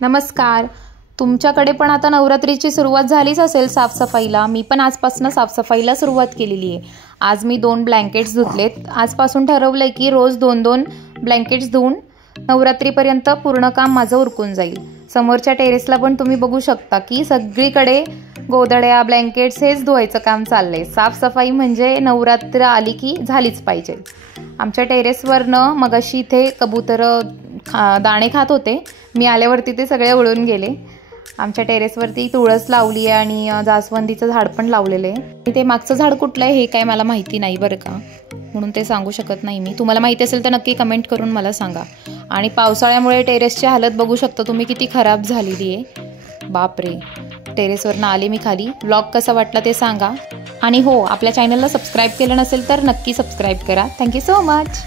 नमस्कार. तुमच्याकडे पण आता नवरात्रीची सुरुवात झालीच असेल साफसफाईला. मी पण आजपासून साफसफाईला सुरुवात केलेली आहे. आज मी 2 ब्लँकेट्स धुतलेत. आजपासून ठरवलंय की रोज 2-2 ब्लँकेट्स धुवून नवरात्रीपर्यंत पूर्ण काम माझं उरकून जाईल. समोरच्या टेरेसला पण तुम्ही बघू शकता की सगळीकडे गोधड्या ब्लँकेट्स हेच धुवायचं काम चाललंय. साफसफाई म्हणजे नवरात्र आली की झालीच पाहिजे. आमच्या टेरेसवरनं मगाशी इथे कबूतर दाणे खात होते. मी आल्यावरती ते सगळे उडून गेले. आमच्या टेरेसवरती तुळस लावली आहे आणि जास्वंदीचं झाड पण लावलेलं आहे. ते मागचं झाड कुठलं आहे हे काय मला माहिती नाही बरं का, म्हणून ते सांगू शकत नाही मी. तुम्हाला माहिती असेल तर नक्की कमेंट करून मला सांगा. आणि पावसाळ्यामुळे टेरेसची हालत बघू शकता तुम्ही किती खराब झालेली आहे. बापरे. टेरेसवरनं आले मी खाली. व्लॉग कसा वाटला ते सांगा. आणि हो, आपल्या चॅनलला सबस्क्राईब केलं नसेल तर नक्की सबस्क्राईब करा. Thank you so much.